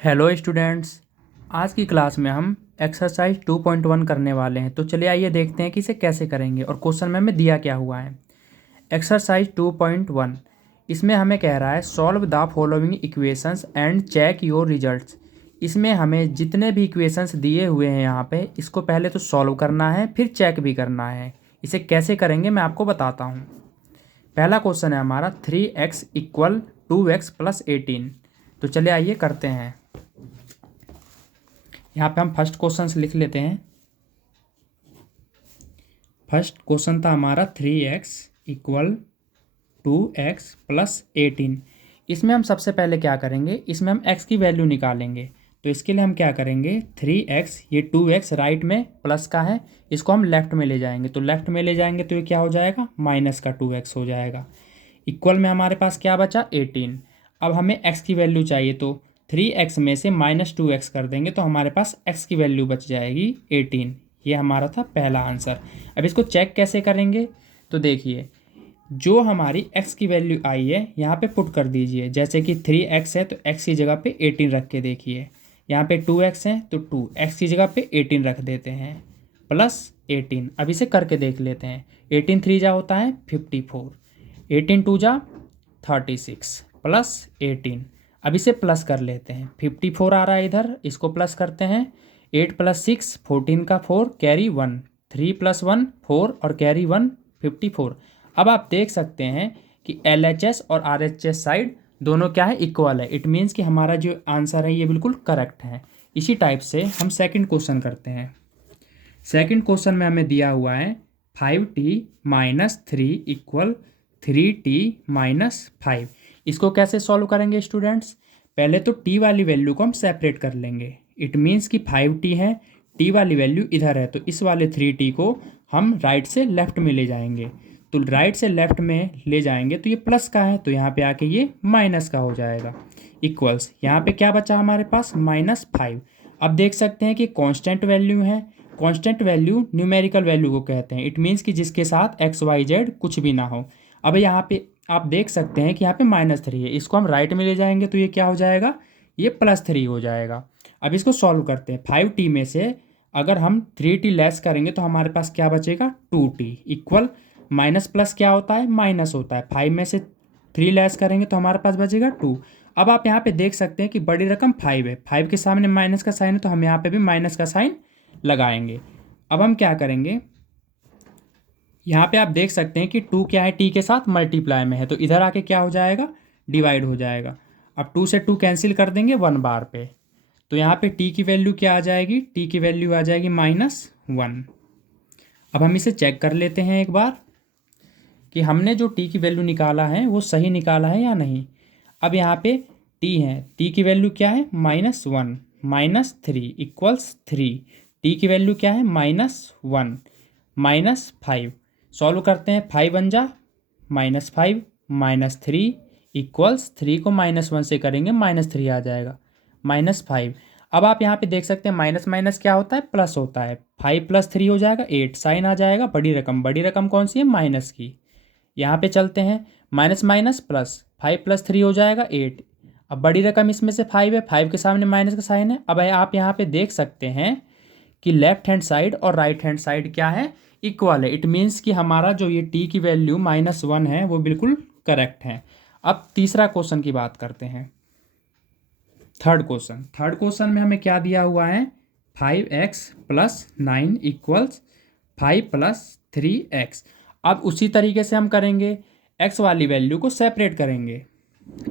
Hello students. आज की class में हम एक्सरसाइज 2.1 करने वाले हैं। तो चलिए आइए देखते हैं कि इसे कैसे करेंगे और क्वेश्चन में हमें दिया क्या हुआ है। एक्सरसाइज 2.1, इसमें हमें कह रहा है solve the following equations and check your results. इसमें हमें जितने भी इक्वेशंस दिए हुए हैं यहाँ पे, इसको पहले तो सॉल्व करना है, फिर चेक भी करना है। इसे कैसे करेंगे मैं आपको बताता हूँ। पहला क्वेश्चन है हमारा 3x इक्वल 2x प्लस 18। तो चलिए आइए करते हैं। यहाँ पे हम फर्स्ट क्वेश्चन लिख लेते हैं। फर्स्ट क्वेश्चन था हमारा 3x इक्वल 2x प्लस 18। इसमें हम सबसे पहले क्या करेंगे, इसमें हम x की वैल्यू निकालेंगे। तो इसके लिए हम क्या करेंगे, 3x, ये 2x राइट में प्लस का है, इसको हम लेफ्ट में ले जाएंगे। तो लेफ्ट में ले जाएंगे तो ये क्या हो जाएगा, माइनस का 2x हो जाएगा। इक्वल में हमारे पास क्या बचा, 18। अब हमें x की वैल्यू चाहिए, तो 3x में से -2x कर देंगे तो हमारे पास x की वैल्यू बच जाएगी 18। ये हमारा था पहला आंसर। अब इसको चेक कैसे करेंगे, तो देखिए जो हमारी x की वैल्यू आई है यहाँ पे पुट कर दीजिए। जैसे कि 3x है तो x की जगह पे 18 रख के देखिए। यहाँ पे 2x है तो 2x की जगह पे 18 रख देते हैं, प्लस 18। अब इसे करके देख लेते हैं। 18 3 जा होता है 54, 18 2 जा 36, प्लस 18। अब इसे प्लस कर लेते हैं। 54 आ रहा है इधर, इसको प्लस करते हैं। 8 + 6 14 का 4 कैरी 1, 3 + 1 4 और कैरी 1 54। अब आप देख सकते हैं कि LHS और RHS साइड दोनों क्या है, इक्वल है। इट मीन्स कि हमारा जो आंसर है ये बिल्कुल करेक्ट है। इसी टाइप से हम सेकंड क्वेश्चन करते हैं। सेकंड क्वेश्चन में हमें दिया हुआ है 5t - 3 इक्वल 3t - 5। इसको कैसे सॉल्व करेंगे स्टूडेंट्स, पहले तो t वाली वैल्यू को हम सेपरेट कर लेंगे। इट मीन्स कि 5t है, t वाली वैल्यू इधर है, तो इस वाले 3t को हम राइट से लेफ्ट में ले जाएंगे। तो राइट से लेफ्ट में ले जाएंगे तो ये प्लस का है, तो यहाँ पे आके ये माइनस का हो जाएगा। इक्वल्स यहाँ पे क्या बचा हमारे पास, -5। अब देख सकते हैं कि कांस्टेंट वैल्यू है। कांस्टेंट वैल्यू न्यूमेरिकल वैल्यू को कहते हैं। इट मीन्स कि जिसके साथ XYZ कुछ भी ना हो। अब यहाँ पे आप देख सकते हैं कि यहाँ पे -3 है, इसको हम राइट में ले जाएंगे तो ये क्या हो जाएगा, ये +3 हो जाएगा। अब इसको सॉल्व करते हैं। 5t में से अगर हम 3t लेस करेंगे तो हमारे पास क्या बचेगा, 2t इक्वल माइनस प्लस क्या होता है, माइनस होता है। 5 में से 3 लेस करेंगे तो हमारे पास बचेगा 2। अब आप यहाँ पे देख सकते हैं कि बड़ी रकम 5 है, 5 के सामने माइनस का साइन है, तो हम यहाँ पे भी माइनस का साइन लगाएंगे। अब हम क्या करेंगे, यहाँ पे आप देख सकते हैं कि 2 क्या है, t के साथ मल्टीप्लाई में है, तो इधर आके क्या हो जाएगा, डिवाइड हो जाएगा। अब 2 से 2 कैंसिल कर देंगे 1 बार पे, तो यहाँ पे t की वैल्यू क्या आ जाएगी, t की वैल्यू आ जाएगी -1। अब हम इसे चेक कर लेते हैं एक बार कि हमने जो t की वैल्यू निकाला है वो सही निकाला है या नहीं। अब यहाँ पे t है, t की वैल्यू क्या है, -1 -3 इक्वल्स 3। t की वैल्यू क्या है, -1 -5। सॉल्व करते हैं, 5 बन जा -5 -3 इक्वल्स 3 को -1 से करेंगे -3 आ जाएगा, -5। अब आप यहाँ पे देख सकते हैं माइनस माइनस क्या होता है, प्लस होता है। 5 + 3 हो जाएगा 8, साइन आ जाएगा बड़ी रकम कौन सी है, माइनस की। यहाँ पे चलते हैं, माइनस माइनस प्लस, 5 + 3 हो जाएगा 8। अब बड़ी रकम इसमें से 5 है, 5 के सामने माइनस का साइन है। अब आप यहाँ पे देख सकते हैं कि लेफ्ट हैंड साइड और राइट हैंड साइड क्या है, इक्वल है। इट मीन्स कि हमारा जो ये t की वैल्यू -1 है वो बिल्कुल करेक्ट है। अब तीसरा क्वेश्चन की बात करते हैं। थर्ड क्वेश्चन में हमें क्या दिया हुआ है, 5x + 9 इक्वल्स 5 + 3x। अब उसी तरीके से हम करेंगे, x वाली वैल्यू को सेपरेट करेंगे।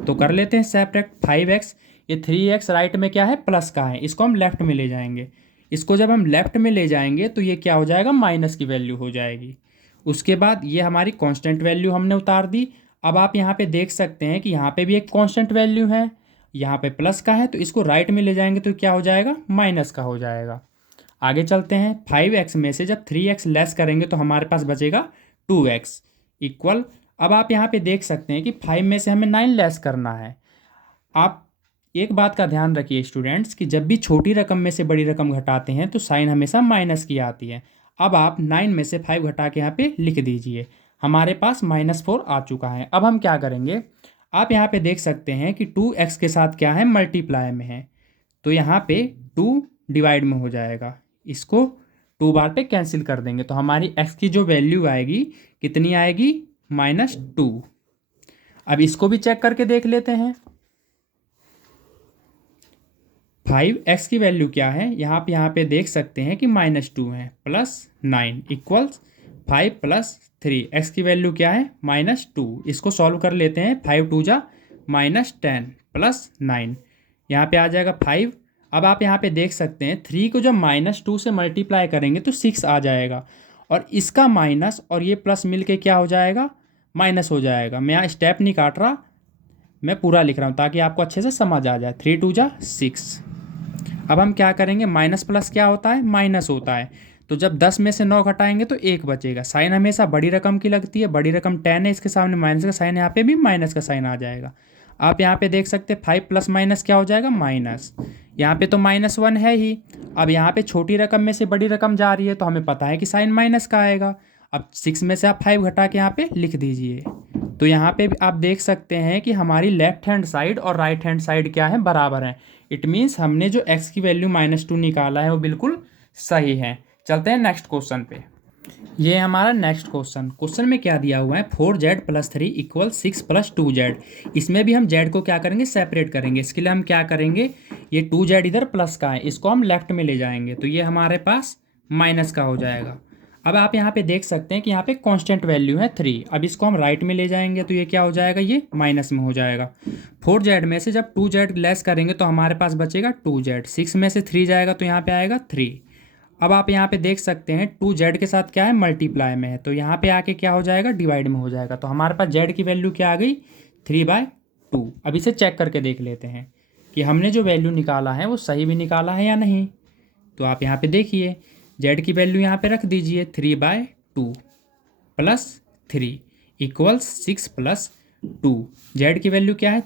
तो कर लेते हैं सेपरेट। 5x, ये 3x राइट में क्या है, प्लस का है, इसको हम लेफ्ट में ले जाएंगे। इसको जब हम लेफ्ट में ले जाएंगे तो ये क्या हो जाएगा, माइनस की वैल्यू हो जाएगी। उसके बाद ये हमारी कांस्टेंट वैल्यू हमने उतार दी। अब आप यहाँ पे देख सकते हैं कि यहाँ पे भी एक कांस्टेंट वैल्यू है, यहाँ पे प्लस का है, तो इसको राइट में ले जाएंगे तो क्या हो जाएगा, माइनस का हो जाएगा। आगे चलते हैं, 5x में से जब 3x लेस करेंगे तो हमारे पास बचेगा 2x इक्वल। अब आप यहाँ पे देख सकते हैं कि 5 में से हमें 9 लेस करना है। आप एक बात का ध्यान रखिए स्टूडेंट्स कि जब भी छोटी रकम में से बड़ी रकम घटाते हैं तो साइन हमेशा माइनस की आती है। अब आप 9 में से 5 घटा के यहाँ पे लिख दीजिए, हमारे पास -4 आ चुका है। अब हम क्या करेंगे, आप यहाँ पे देख सकते हैं कि 2x के साथ क्या है, मल्टीप्लाई में है, तो यहाँ पे 2 डिवाइड में हो जाएगा, इसको 2 बार पे कैंसिल कर देंगे तो हमारी x की जो वैल्यू आएगी कितनी आएगी, -2। अब इसको भी चेक करके देख लेते हैं। 5x की वैल्यू क्या है, यहाँ पे देख सकते हैं कि -2 है, +9 इक्वल्स 5 + 3, x की वैल्यू क्या है, -2। इसको सॉल्व कर लेते हैं, 5 2 जा -10 +9, यहाँ पे आ जाएगा 5। अब आप यहाँ पे देख सकते हैं 3 को जब -2 से मल्टीप्लाई करेंगे तो 6 आ जाएगा, और इसका माइनस और ये प्लस मिल के क्या हो जाएगा, माइनस हो जाएगा। मैं यहाँ स्टेप नहीं काट रहा, मैं पूरा लिख रहा हूँ ताकि आपको अच्छे से समझ आ जाए। 3 2 जा 6। अब हम क्या करेंगे, माइनस प्लस क्या होता है, माइनस होता है। तो जब 10 में से 9 घटाएंगे तो 1 बचेगा। साइन हमेशा बड़ी रकम की लगती है, बड़ी रकम 10 है, इसके सामने माइनस का साइन, यहाँ पे भी माइनस का साइन आ जाएगा। आप यहाँ पे देख सकते हैं 5 + माइनस क्या हो जाएगा, माइनस। यहाँ पे तो -1 है ही। अब यहाँ पे छोटी रकम में से बड़ी रकम जा रही है तो हमें पता है कि साइन माइनस का आएगा। अब 6 में से आप 5 घटा के यहाँ पे लिख दीजिए। तो यहाँ पे भी आप देख सकते हैं कि हमारी लेफ्ट हैंड साइड और राइट हैंड साइड क्या है, बराबर है। इट मीन्स हमने जो x की वैल्यू -2 निकाला है वो बिल्कुल सही है। चलते हैं नेक्स्ट क्वेश्चन पे। ये हमारा नेक्स्ट क्वेश्चन में क्या दिया हुआ है, 4z + 3 = 6 + 2z। इसमें भी हम z को क्या करेंगे, सेपरेट करेंगे। इसके लिए हम क्या करेंगे, ये 2z इधर प्लस का है, इसको हम लेफ्ट में ले जाएंगे तो ये हमारे पास माइनस का हो जाएगा। अब आप यहाँ पे देख सकते हैं कि यहाँ पे कांस्टेंट वैल्यू है 3। अब इसको हम राइट में ले जाएंगे तो ये क्या हो जाएगा, ये माइनस में हो जाएगा। 4z में से जब 2z लेस करेंगे तो हमारे पास बचेगा 2z। 6 में से 3 जाएगा तो यहाँ पे आएगा 3। अब आप यहाँ पे देख सकते हैं 2z के साथ क्या है, मल्टीप्लाई में है, तो यहाँ पे आके क्या हो जाएगा, डिवाइड में हो जाएगा। तो हमारे पास z की वैल्यू क्या आ गई, 3/2। अब इसे चेक करके देख लेते हैं कि हमने जो वैल्यू निकाला है वो सही भी निकाला है या नहीं। तो आप यहाँ पे देखिए, z की वैल्यू यहाँ पे रख दीजिए, 3/2 + 3 = 6 + 2। z की वैल्यू क्या है,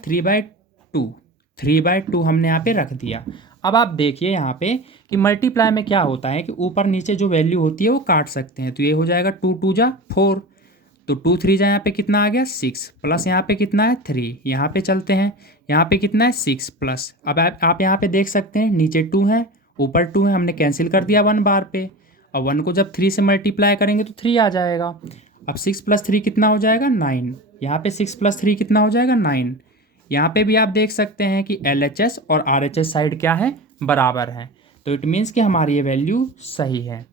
3/2 हमने यहाँ पे रख दिया। अब आप देखिए यहाँ पे कि मल्टीप्लाई में क्या होता है कि ऊपर नीचे जो वैल्यू होती है वो काट सकते हैं। तो ये हो जाएगा 2 2 जा 4, तो 2 3 जा यहाँ पे कितना आ गया, 6, प्लस यहाँ पे कितना है 3। यहाँ पे चलते हैं, यहाँ पे कितना है 6 प्लस। अब आप यहाँ पे देख सकते हैं नीचे 2 है, ऊपर 2 है, हमने कैंसिल कर दिया 1 बार पे। और 1 को जब 3 से मल्टीप्लाई करेंगे तो 3 आ जाएगा। अब 6 + 3 कितना हो जाएगा, 9। यहाँ पे 6 + 3 कितना हो जाएगा, 9। यहाँ पे भी आप देख सकते हैं कि LHS और RHS साइड क्या है, बराबर है। तो इट मीन्स कि हमारी ये वैल्यू सही है।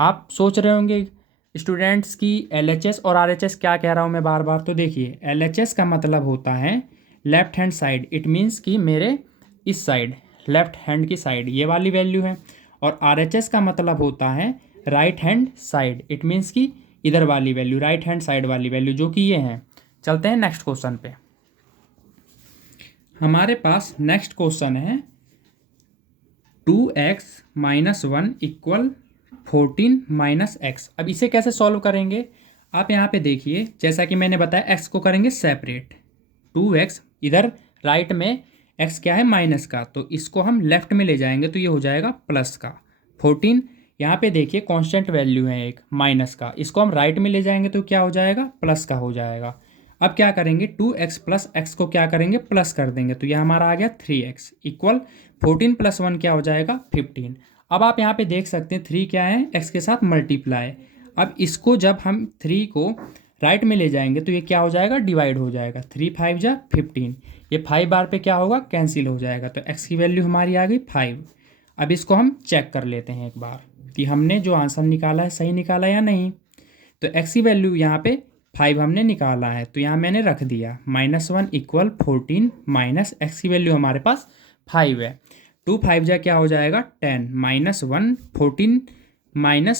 आप सोच रहे होंगे स्टूडेंट्स की LHS और RHS क्या कह रहा हूँ मैं बार बार। तो देखिए, LHS का मतलब होता है left hand side. It means कि मेरे इस साइड, लेफ्ट हैंड की साइड ये वाली वैल्यू है। और RHS का मतलब होता है right hand side. It means कि इधर वाली वैल्यू, राइट हैंड साइड वाली वैल्यू, जो कि ये है। चलते हैं नेक्स्ट क्वेश्चन पे। हमारे पास नेक्स्ट क्वेश्चन है 2x - 1 = 14 - x। अब इसे कैसे सॉल्व करेंगे, आप यहाँ पे देखिए, जैसा कि मैंने बताया x को करेंगे सेपरेट। 2x इधर राइट में, x क्या है, माइनस का, तो इसको हम लेफ्ट में ले जाएंगे तो ये हो जाएगा प्लस का। 14 यहाँ पे देखिए कांस्टेंट वैल्यू है एक, माइनस का, इसको हम राइट में ले जाएंगे तो क्या हो जाएगा, प्लस का हो जाएगा। अब क्या करेंगे, 2x + x को क्या करेंगे, प्लस कर देंगे, तो यह हमारा आ गया 3x = 14 + 1 क्या हो जाएगा, 15। अब आप यहाँ पे देख सकते हैं 3 क्या है, x के साथ मल्टीप्लाई। अब इसको जब हम 3 को राइट में ले जाएंगे तो ये क्या हो जाएगा, डिवाइड हो जाएगा। 3 5 जा 15, ये 5 बार पे क्या होगा, कैंसिल हो जाएगा। तो x की वैल्यू हमारी आ गई 5। अब इसको हम चेक कर लेते हैं एक बार कि हमने जो आंसर निकाला है सही निकाला या नहीं। तो x की वैल्यू यहाँ पे 5 हमने निकाला है, तो यहाँ मैंने रख दिया -1 = 14 माइनस x की वैल्यू हमारे पास 5 है। 2 5 जा क्या हो जाएगा, 10, -1 14 -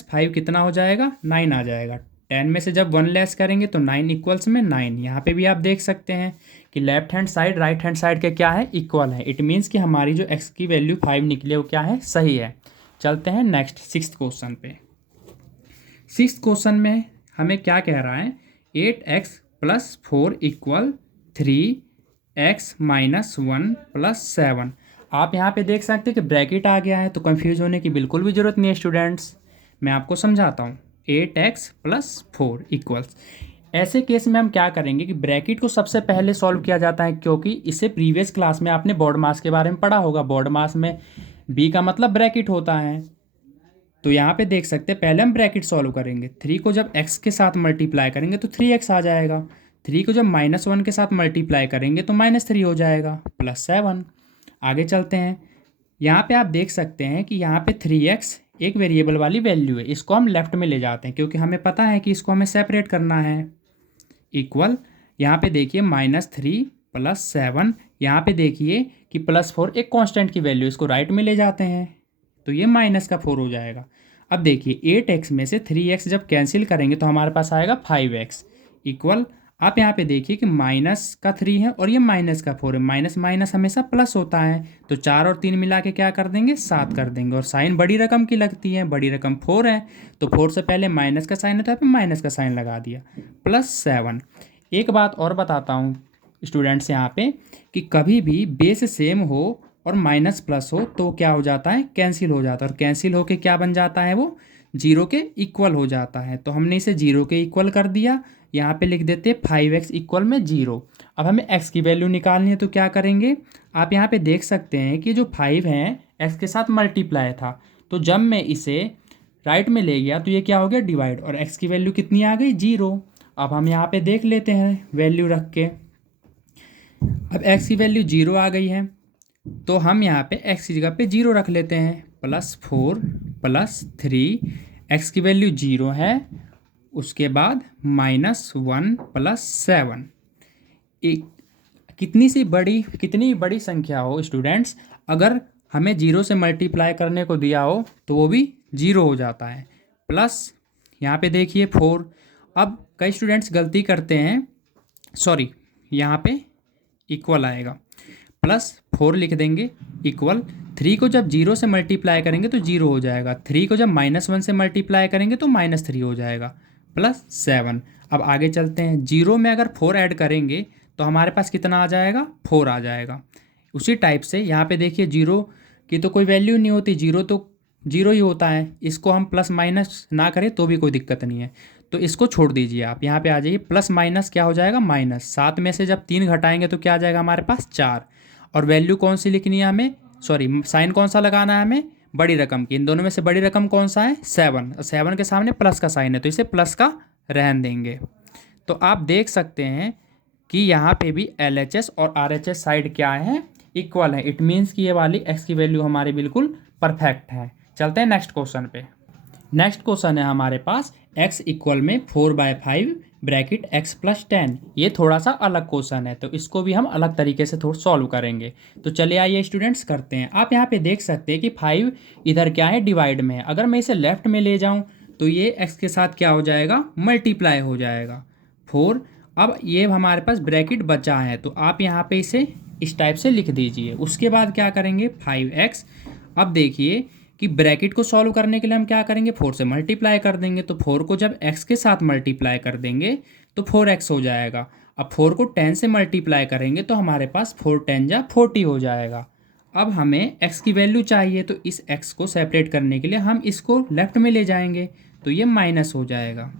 5 कितना हो जाएगा, 9 आ जाएगा। 10 में से जब 1 लेस करेंगे तो 9 इक्वल्स में 9। यहाँ पे भी आप देख सकते हैं कि left hand side right hand side के क्या है, इक्वल है। इट मीन्स कि हमारी जो x की वैल्यू 5 निकले वो क्या है, सही है। चलते हैं नेक्स्ट 6th क्वेश्चन पे। 6th क्वेश्चन में हमें क्या कह रहा है, 8x + 4 = 3x - 1 + 7। आप यहाँ पे देख सकते हैं कि ब्रैकेट आ गया है, तो कंफ्यूज होने की बिल्कुल भी ज़रूरत नहीं है स्टूडेंट्स। मैं आपको समझाता हूँ। 8x + 4 = ऐसे केस में हम क्या करेंगे कि ब्रैकेट को सबसे पहले सॉल्व किया जाता है, क्योंकि इससे प्रीवियस क्लास में आपने बॉड मास के बारे में पढ़ा होगा। बॉड मास में बी का मतलब ब्रैकेट होता है। तो यहाँ पे देख सकते हैं, पहले हम ब्रैकेट सॉल्व करेंगे। 3 को जब x के साथ मल्टीप्लाई करेंगे तो 3x आ जाएगा। 3 को जब -1 के साथ मल्टीप्लाई करेंगे तो -3 हो जाएगा, +7। आगे चलते हैं। यहाँ पे आप देख सकते हैं कि यहाँ पे 3x एक वेरिएबल वाली वैल्यू है, इसको हम लेफ्ट में ले जाते हैं क्योंकि हमें पता है कि इसको हमें सेपरेट करना है। इक्वल, यहाँ पे देखिए -3 + 7, यहाँ पे देखिए कि +4 एक कांस्टेंट की वैल्यू, इसको राइट में ले जाते हैं तो ये -4 हो जाएगा। अब देखिए 8x में से 3x जब कैंसिल करेंगे तो हमारे पास आएगा 5x। इक्वल, आप यहाँ पे देखिए कि -3 है और ये -4 है। माइनस माइनस हमेशा प्लस होता है, तो 4 और 3 मिला के क्या कर देंगे, 7 कर देंगे। और साइन बड़ी रकम की लगती है, बड़ी रकम 4 है, तो 4 से पहले माइनस का साइन है तो यहाँ पे माइनस का साइन लगा दिया, +7। एक बात और बताता हूँ स्टूडेंट्स यहाँ पे कि कभी भी बेस सेम हो और माइनस प्लस हो तो क्या हो जाता है, कैंसिल हो जाता है। और कैंसिल होके क्या बन जाता है, वो 0 के इक्वल हो जाता है। तो हमने इसे 0 के इक्वल कर दिया। यहाँ पे लिख देते 5x इक्वल में 0। अब हमें x की वैल्यू निकालनी है तो क्या करेंगे, आप यहाँ पे देख सकते हैं कि जो 5 है x के साथ मल्टीप्लाई था, तो जब मैं इसे राइट में ले गया तो ये क्या हो गया, डिवाइड, और x की वैल्यू कितनी आ गई, 0। अब हम यहाँ पे देख लेते हैं वैल्यू रख के। अब x की वैल्यू 0 आ गई है तो हम यहाँ पे x की जगह पे 0 रख लेते हैं। +4 +3, x की वैल्यू 0 है, उसके बाद -1 +7। एक कितनी बड़ी संख्या हो स्टूडेंट्स, अगर हमें 0 से मल्टीप्लाई करने को दिया हो तो वो भी 0 हो जाता है। प्लस यहाँ पे देखिए 4। अब कई स्टूडेंट्स गलती करते हैं, सॉरी यहाँ पे इक्वल आएगा, +4 लिख देंगे, इक्वल 3 को जब 0 से मल्टीप्लाई करेंगे तो 0 हो जाएगा। 3 को जब -1 से मल्टीप्लाई करेंगे तो -3 हो जाएगा, +7। अब आगे चलते हैं। 0 में अगर 4 ऐड करेंगे तो हमारे पास कितना आ जाएगा, 4 आ जाएगा। उसी टाइप से यहाँ पे देखिए 0 की तो कोई वैल्यू नहीं होती, 0 तो 0 ही होता है। इसको हम प्लस माइनस ना करें तो भी कोई दिक्कत नहीं है, तो इसको छोड़ दीजिए। आप यहाँ पे आ जाइए, प्लस माइनस क्या हो जाएगा, माइनस। 7 में से जब 3 घटाएंगे तो क्या आ जाएगा हमारे पास, 4। और वैल्यू कौन सी लिखनी है हमें, सॉरी साइन कौन सा लगाना है हमें, बड़ी रकम की। इन दोनों में से बड़ी रकम कौन सा है, 7। 7 के सामने प्लस का साइन है तो इसे प्लस का रहन देंगे। तो आप देख सकते हैं कि यहाँ पे भी LHS और RHS साइड क्या है, इक्वल है। इट मीन्स कि ये वाली x की वैल्यू हमारी बिल्कुल परफेक्ट है। चलते हैं नेक्स्ट क्वेश्चन पे। नेक्स्ट क्वेश्चन है हमारे पास x इक्वल में 4/5 ब्रैकेट x + 10। ये थोड़ा सा अलग क्वेश्चन है तो इसको भी हम अलग तरीके से थोड़ा सॉल्व करेंगे। तो चलिए आइए स्टूडेंट्स करते हैं। आप यहाँ पे देख सकते हैं कि 5 इधर क्या है, डिवाइड में है। अगर मैं इसे लेफ्ट में ले जाऊँ तो ये x के साथ क्या हो जाएगा, मल्टीप्लाई हो जाएगा, 4। अब ये हमारे पास ब्रैकेट बचा है तो आप यहाँ पे इसे इस टाइप से लिख दीजिए। उसके बाद क्या करेंगे, 5x। अब देखिए कि ब्रैकेट को सॉल्व करने के लिए हम क्या करेंगे, 4 से मल्टीप्लाई कर देंगे। तो 4 को जब x के साथ मल्टीप्लाई कर देंगे तो 4x हो जाएगा। अब 4 को 10 से मल्टीप्लाई करेंगे तो हमारे पास 4 10 जा 40 हो जाएगा। अब हमें x की वैल्यू चाहिए तो इस x को सेपरेट करने के लिए हम इसको लेफ्ट में ले जाएंगे तो ये माइनस हो जाएगा।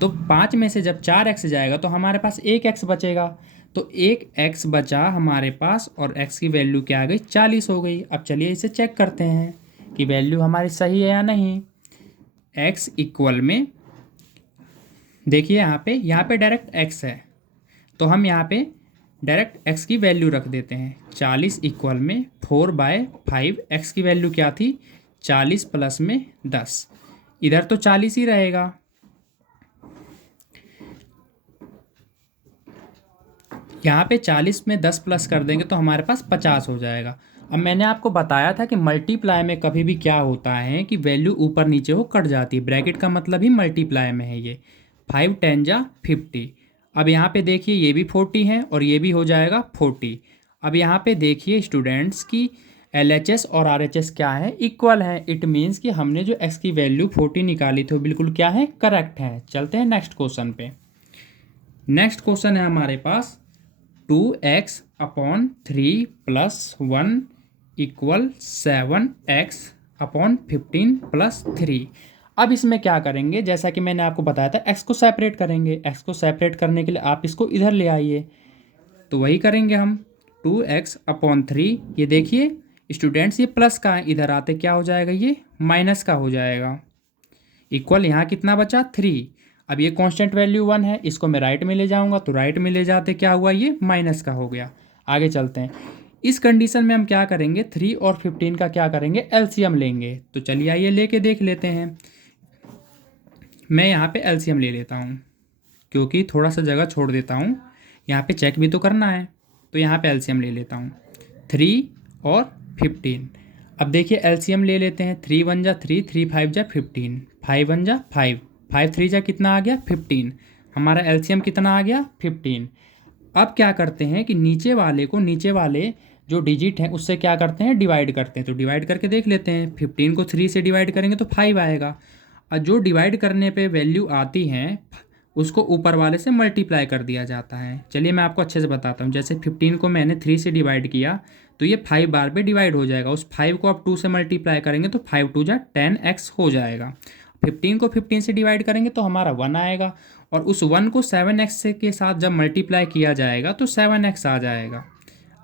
तो 5 में से जब 4x जाएगा तो हमारे पास 1x बचेगा। तो 1x बचा हमारे पास और x की वैल्यू क्या आ गई, 40 हो गई। अब चलिए इसे चेक करते हैं कि वैल्यू हमारी सही है या नहीं। x इक्वल में देखिए यहाँ पे डायरेक्ट x है तो हम यहाँ पे डायरेक्ट x की वैल्यू रख देते हैं। 40 इक्वल में 4/5, x की वैल्यू क्या थी, 40 प्लस में 10, इधर तो 40 ही रहेगा। यहाँ पे 40 में 10 प्लस कर देंगे तो हमारे पास 50 हो जाएगा। अब मैंने आपको बताया था कि मल्टीप्लाई में कभी भी क्या होता है कि वैल्यू ऊपर नीचे हो कट जाती है। ब्रैकेट का मतलब ही मल्टीप्लाई में है ये। 5 10 जा 50। अब यहाँ पे देखिए ये भी 40 है और ये भी हो जाएगा 40। अब यहाँ पे देखिए स्टूडेंट्स की LHS और RHS क्या है, इक्वल है। इट मीन्स कि हमने जो x की वैल्यू 40 निकाली थी वो बिल्कुल क्या है, करेक्ट है। चलते हैं नेक्स्ट क्वेश्चन पे। नेक्स्ट क्वेश्चन है हमारे पास 2x/3 + 1 = 7x/15 + 3। अब इसमें क्या करेंगे, जैसा कि मैंने आपको बताया था, x को सेपरेट करेंगे। x को सेपरेट करने के लिए आप इसको इधर ले आइए, तो वही करेंगे हम। 2x/3, ये देखिए स्टूडेंट्स ये प्लस का है, इधर आते क्या हो जाएगा, ये माइनस का हो जाएगा। इक्वल यहाँ कितना बचा 3। अब ये कांस्टेंट वैल्यू 1 है, इसको मैं राइट में ले जाऊंगा, तो राइट में ले जाते क्या हुआ, ये माइनस का हो गया। आगे चलते हैं। इस कंडीशन में हम क्या करेंगे, 3 और 15 का क्या करेंगे, एलसीएम लेंगे। तो चलिए आइए लेके देख लेते हैं। मैं यहाँ पे एलसीएम ले लेता हूँ, क्योंकि थोड़ा सा जगह छोड़ देता हूँ, यहाँ पे चेक भी तो करना है। तो यहाँ पे एलसीएम ले लेता हूँ, 3 और 15। अब देखिए एलसीएम ले लेते हैं, 3 1 जा 3, 3 5 जा 15, 5 1 जा 5, 5 3 जा कितना आ गया 15। हमारा एलसीएम कितना आ गया 15। अब क्या करते हैं कि नीचे वाले जो डिजिट हैं उससे क्या करते हैं, डिवाइड करते हैं। तो डिवाइड करके देख लेते हैं, 15 को 3 से डिवाइड करेंगे तो 5 आएगा, और जो डिवाइड करने पे वैल्यू आती हैं उसको ऊपर वाले से मल्टीप्लाई कर दिया जाता है। चलिए मैं आपको अच्छे से बताता हूँ। जैसे 15 को मैंने 3 से डिवाइड किया तो ये 5 बार पे डिवाइड हो जाएगा। उस 5 को आप 2 से मल्टीप्लाई करेंगे तो 5 2 जा 10x हो जाएगा। 15 को 15 से डिवाइड करेंगे तो हमारा 1 आएगा, और उस 1 को 7x से के साथ जब मल्टीप्लाई किया जाएगा तो 7x आ जाएगा।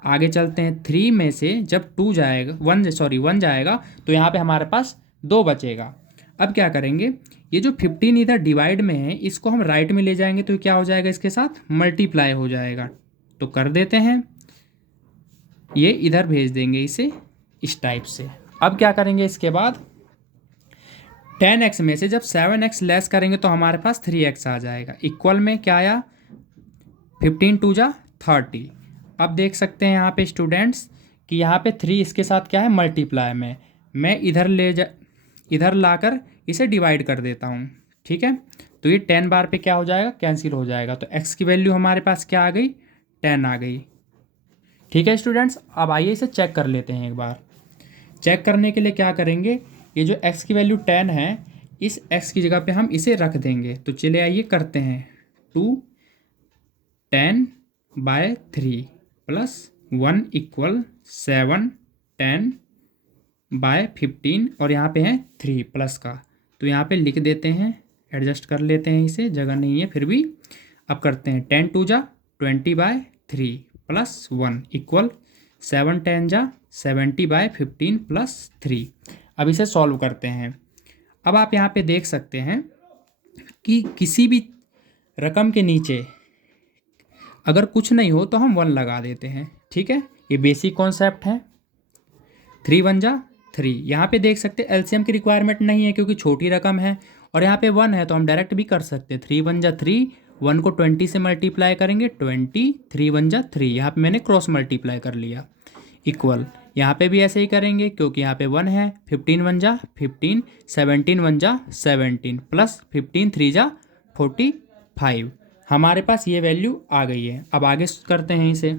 आगे चलते हैं, 3 में से जब 2 जाएगा 1 जाएगा तो यहाँ पे हमारे पास 2 बचेगा। अब क्या करेंगे, ये जो 15 इधर डिवाइड में है इसको हम राइट में ले जाएंगे तो क्या हो जाएगा, इसके साथ मल्टीप्लाई हो जाएगा। तो कर देते हैं, ये इधर भेज देंगे इसे इस टाइप से। अब क्या करेंगे, इसके बाद 10x में से जब 7x लेस करेंगे तो हमारे पास 3x आ जाएगा। इक्वल में क्या आया, 15 2 जा 30। अब देख सकते हैं यहाँ पे स्टूडेंट्स कि यहाँ पे 3 इसके साथ क्या है, मल्टीप्लाई में। मैं इधर लाकर इसे डिवाइड कर देता हूँ, ठीक है। तो ये 10 बार पे क्या हो जाएगा, कैंसिल हो जाएगा। तो x की वैल्यू हमारे पास क्या आ गई, 10 आ गई। ठीक है स्टूडेंट्स, अब आइए इसे चेक कर लेते हैं एक बार। चेक करने के लिए क्या करेंगे, ये जो x की वैल्यू 10 है, इस x की जगह पे हम इसे रख देंगे। तो चलिए आइए करते हैं, 2 10/3 प्लस 1 इक्वल 7 10/15, और यहाँ पे है 3 प्लस का। तो यहाँ पे लिख देते हैं, एडजस्ट कर लेते हैं इसे, जगह नहीं है फिर भी। अब करते हैं 10 2 जा 20/3 प्लस 1 इक्वल 7 10 जा 70/15 प्लस 3। अब इसे सॉल्व करते हैं। अब आप यहाँ पे देख सकते हैं कि किसी भी रकम के नीचे अगर कुछ नहीं हो तो हम 1 लगा देते हैं, ठीक है। ये बेसिक कॉन्सेप्ट है। 3 1 जा 3, यहाँ पे देख सकते हैं एलसीएम की रिक्वायरमेंट नहीं है क्योंकि छोटी रकम है, और यहाँ पे 1 है तो हम डायरेक्ट भी कर सकते हैं। 3 1 जा 3, 1 को 20 से मल्टीप्लाई करेंगे 20, 3 1 जा 3, यहाँ पे मैंने क्रॉस मल्टीप्लाई कर लिया। इक्वल यहाँ पे भी ऐसे ही करेंगे क्योंकि यहाँ पे 1 है। 15 1 जा 15, 17 1 जा 17 प्लस 15 3 जा 45। हमारे पास ये वैल्यू आ गई है। अब आगे करते हैं इसे,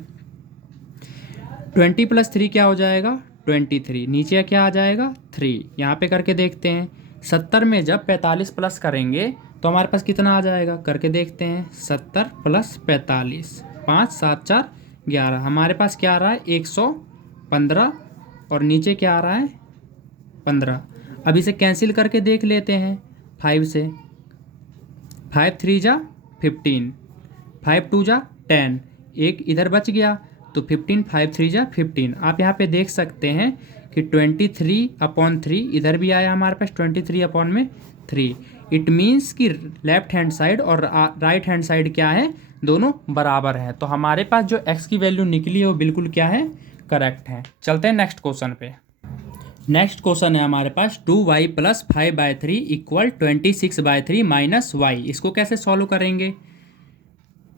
20 + 3 क्या हो जाएगा, 23। नीचे क्या आ जाएगा 3, यहाँ पे करके देखते हैं। 70 में जब 45 प्लस करेंगे तो हमारे पास कितना आ जाएगा, करके देखते हैं। 70 + 45, 5 7 4 11, हमारे पास क्या आ रहा है 115, और नीचे क्या आ रहा है 15। अब इसे कैंसिल करके देख लेते हैं 5 से। 5 3 जा 15, 5 2 जा 10, एक इधर बच गया तो 15, 5 3 जा 15। आप यहाँ पे देख सकते हैं कि 23/3 इधर भी आया हमारे पास 23/3। इट मीन्स कि लेफ्ट हैंड साइड और राइट हैंड साइड क्या है, दोनों बराबर हैं। तो हमारे पास जो x की वैल्यू निकली है वो बिल्कुल क्या है, करेक्ट है। चलते हैं नेक्स्ट क्वेश्चन पे। नेक्स्ट क्वेश्चन है हमारे पास 2y + 5/3 = 26/3 - y। इसको कैसे सॉल्व करेंगे,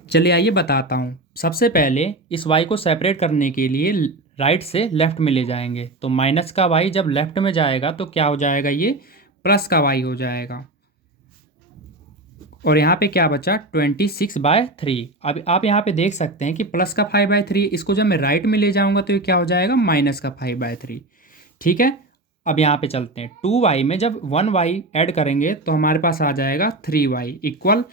चलिए आइए बताता हूँ। सबसे पहले इस y को सेपरेट करने के लिए राइट से लेफ्ट में ले जाएंगे। तो माइनस का y जब लेफ्ट में जाएगा तो क्या हो जाएगा, ये प्लस का y हो जाएगा। और यहाँ पे क्या बचा 26/3। अब आप यहाँ पे देख सकते हैं कि प्लस का 5/3, इसको जब मैं राइट में ले जाऊँगा तो ये क्या हो जाएगा माइनस का 5/3। ठीक है। अब यहाँ पे चलते हैं, 2y में जब 1y ऐड करेंगे तो हमारे पास आ जाएगा 3y इक्वल।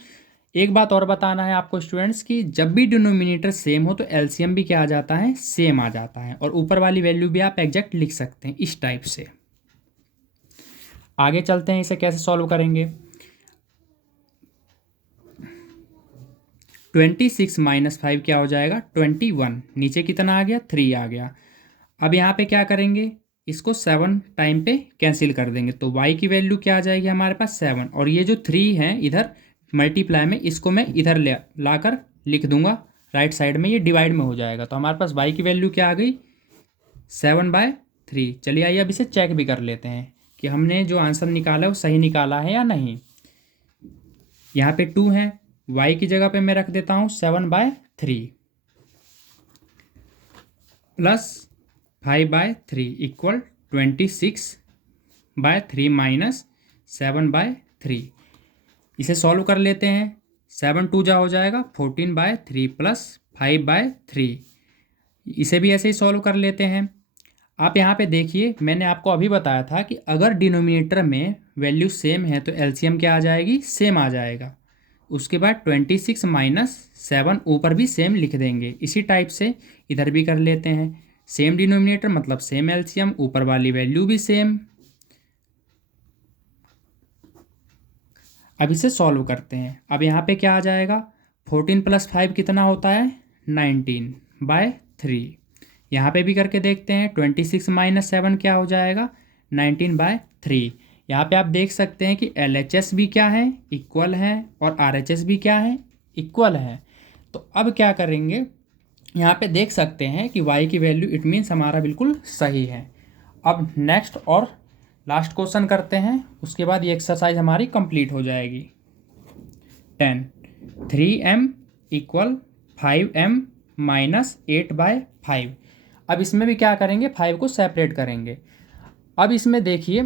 एक बात और बताना है आपको स्टूडेंट्स कि जब भी डिनोमिनेटर सेम हो तो एलसीएम भी क्या आ जाता है, सेम आ जाता है। और ऊपर वाली वैल्यू भी आप एग्जैक्ट लिख सकते हैं इस टाइप से। आगे चलते हैं, इसे कैसे सॉल्व करेंगे। 26 माइनस 5 क्या हो जाएगा 21, नीचे कितना आ गया 3 आ गया। अब यहाँ पे क्या करेंगे, इसको 7 टाइम पे कैंसिल कर देंगे, तो y की वैल्यू क्या आ जाएगी हमारे पास 7, और ये जो 3 है इधर मल्टीप्लाई में, इसको मैं इधर ला कर लिख दूंगा राइट साइड में, ये डिवाइड में हो जाएगा। तो हमारे पास y की वैल्यू क्या आ गई 7/3। चलिए आइए अब इसे चेक भी कर लेते हैं कि हमने जो आंसर निकाला है वो सही निकाला है या नहीं। यहाँ पे 2 है, y की जगह पे मैं रख देता हूँ 7/3 प्लस 5/3 इक्वल 26/3 माइनस 7/3। इसे सॉल्व कर लेते हैं, 7 2 जा हो जाएगा 14/3 प्लस 5/3। इसे भी ऐसे ही सॉल्व कर लेते हैं। आप यहाँ पे देखिए, मैंने आपको अभी बताया था कि अगर डिनोमिनेटर में वैल्यू सेम है तो एलसीएम क्या आ जाएगी सेम आ जाएगा। उसके बाद 26 माइनस 7 ऊपर भी सेम लिख देंगे। इसी टाइप से इधर भी कर लेते हैं, सेम डिनोमिनेटर मतलब सेम एलसीएम, ऊपर वाली वैल्यू भी सेम। अब इसे सॉल्व करते हैं। अब यहाँ पे क्या आ जाएगा 14 प्लस 5 कितना होता है 19/3। यहाँ पे भी करके देखते हैं, 26 माइनस 7 क्या हो जाएगा 19/3। यहाँ पे आप देख सकते हैं कि LHS भी क्या है इक्वल है और RHS भी क्या है इक्वल है। तो अब क्या करेंगे, यहाँ पे देख सकते हैं कि y की वैल्यू इट मीन्स हमारा बिल्कुल सही है। अब नेक्स्ट और लास्ट क्वेश्चन करते हैं, उसके बाद ये एक्सरसाइज हमारी कंप्लीट हो जाएगी। 10 3m इक्वल 5m माइनस 8/5। अब इसमें भी क्या करेंगे 5 को सेपरेट करेंगे। अब इसमें देखिए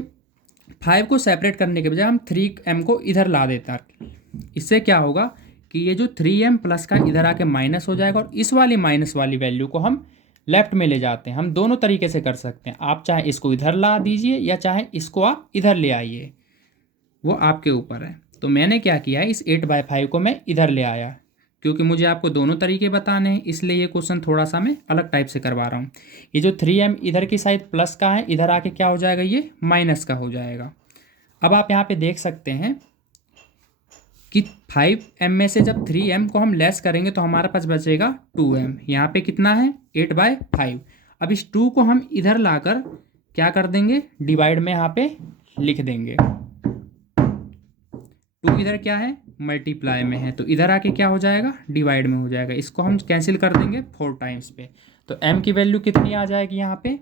5 को सेपरेट करने के बजाय हम 3m को इधर ला देता है। इससे क्या होगा कि ये जो 3m प्लस का इधर आके माइनस हो जाएगा और इस वाली माइनस वाली वैल्यू को हम लेफ्ट में ले जाते हैं। हम दोनों तरीके से कर सकते हैं, आप चाहे इसको इधर ला दीजिए या चाहे इसको आप इधर ले आइए, वो आपके ऊपर है। तो मैंने क्या किया है, इस 8/5 को मैं इधर ले आया, क्योंकि मुझे आपको दोनों तरीके बताने हैं, इसलिए ये क्वेश्चन थोड़ा सा मैं अलग टाइप से करवा रहा हूँ। ये जो 3m इधर की साइड प्लस का है, इधर आके क्या हो जाएगा ये माइनस का हो जाएगा। अब आप यहाँ पे देख सकते हैं कि 5m में से जब 3m को हम लेस करेंगे तो हमारे पास बचेगा 2m। यहाँ पे कितना है 8/5। अब इस 2 को हम इधर लाकर क्या कर देंगे डिवाइड में यहाँ पे लिख देंगे। 2 इधर क्या है मल्टीप्लाई में है, तो इधर आके क्या हो जाएगा डिवाइड में हो जाएगा। इसको हम कैंसिल कर देंगे 4 टाइम्स पे, तो m की वैल्यू कितनी आ जाएगी, यहाँ पे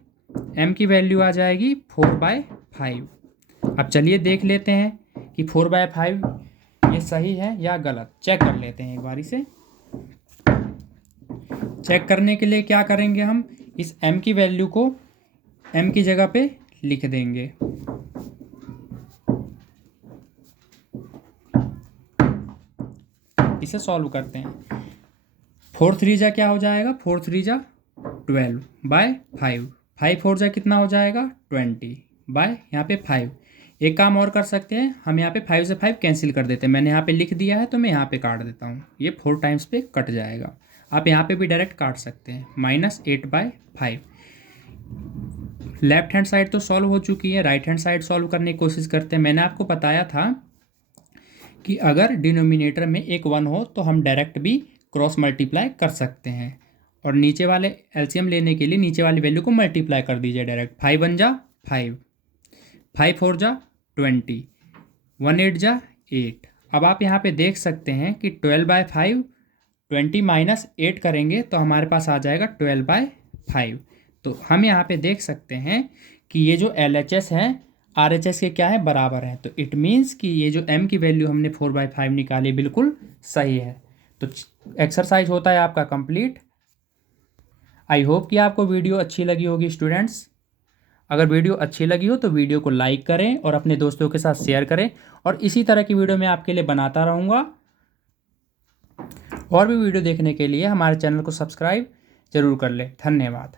m की वैल्यू आ जाएगी 4/5। अब चलिए देख लेते हैं कि 4/5 ये सही है या गलत, चेक कर लेते हैं एक बार इसे। चेक करने के लिए क्या करेंगे, हम इस m की वैल्यू को m की जगह पे लिख देंगे। इसे सॉल्व करते हैं। 4 3 जा क्या हो जाएगा 4 3 जा 12/5। 5 4 जा कितना हो जाएगा 20 बाय यहाँ पे 5। एक काम और कर सकते हैं, हम यहाँ पे 5 से 5 कैंसिल कर देते हैं। मैंने यहाँ पे लिख दिया है तो मैं यहाँ पे काट देता हूँ, ये 4 टाइम्स पे कट जाएगा। आप यहाँ पे भी डायरेक्ट काट सकते हैं, -8/5। लेफ्ट हैंड साइड तो सॉल्व हो चुकी है, राइट हैंड साइड सॉल्व करने की कोशिश करते हैं। मैंने आपको बताया था कि अगर डिनोमिनेटर में एक 1 हो तो हम डायरेक्ट भी क्रॉस मल्टीप्लाई कर सकते हैं, और नीचे वाले एलसीएम लेने के लिए नीचे वाली वैल्यू को मल्टीप्लाई कर दीजिए डायरेक्ट। 5 1 जा 5, 5 4 जा 20, 1 8 जा 8। अब आप यहाँ पे देख सकते हैं कि 12/5 20 माइनस 8 करेंगे तो हमारे पास आ जाएगा 12/5। तो हम यहाँ पे देख सकते हैं कि ये जो LHS है RHS के क्या है बराबर है। तो इट मीन्स कि ये जो m की वैल्यू हमने 4/5 निकाली बिल्कुल सही है। तो एक्सरसाइज होता है आपका कंप्लीट। आई होप कि आपको वीडियो अच्छी लगी होगी स्टूडेंट्स। अगर वीडियो अच्छी लगी हो तो वीडियो को लाइक करें और अपने दोस्तों के साथ शेयर करें, और इसी तरह की वीडियो मैं आपके लिए बनाता रहूँगा। और भी वीडियो देखने के लिए हमारे चैनल को सब्सक्राइब जरूर कर लें। धन्यवाद।